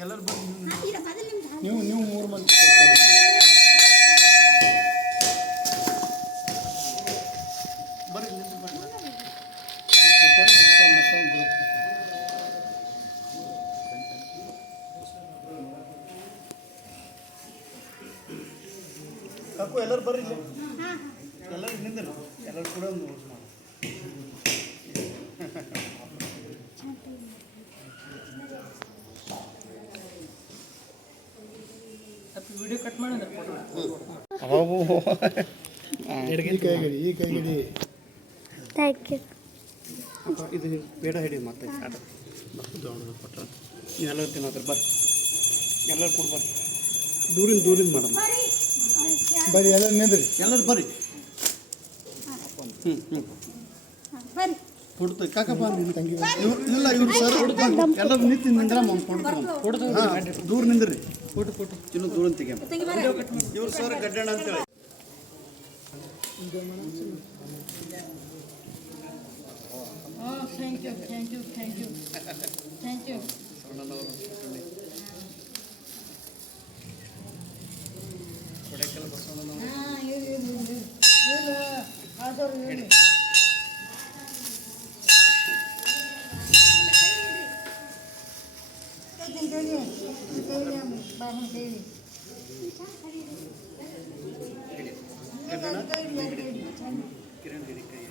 ಎಲ್ಲರೂ ಬಂದು ನೀವು 3 ಮಂದಿ ಬರ್ರಿ ಕಾಕು ಎಲ್ಲರೂ ಬರ್ರಿ ಎಲ್ಲರೂ ನಿಂದರು ಎಲ್ಲರೂ ಕೂಡ ಒಂದು ವಿಡಿಯೋ ಕಟ್ ಮಾಡೋಣ ಈ ಕೈಗಿಡಿ ಥ್ಯಾಂಕ್ ಯು. ಇದು ಬೇಡ ಹಿಡಿ ಮತ್ತೆ ಕೊಟ್ಟ ಎಲ್ಲರೂ ತಿನ್ನೋದ್ರ ಬರ್ರಿ ಎಲ್ಲರೂ ಕೂಡ ಬರ್ರಿ ದೂರಿಂದ ಮೇಡಮ್ ಬರ್ರಿ ಎಲ್ಲರೂ ನಿಂದ್ರಿ ಎಲ್ಲರೂ ಬರ್ರಿ ಬರ್ರಿ ಕೊಡ್ತು ಕಾಕಪ್ಪ ಇಲ್ಲ ಇವ್ರು ಸರ್ ಎಲ್ಲರೂ ನಿಂತು ನಿಂದ್ರ ಕೊಡ್ತಾರೆ ದೂರ ನಿಂದ್ರಿ ಕೊಟ್ಟು ಇನ್ನೂ ದೂರ ತೆಗೆ ಇವ್ರು ಸರ್ ಗಡ್ಡಣ ಅಂತೇಳಿ ಥ್ಯಾಂಕ್ ಯು ಕೊಡೈಕಲ್ ಬಸವಣ್ಣನವರು ಕಿರಣ್ ಗಿರಿ ಕೈ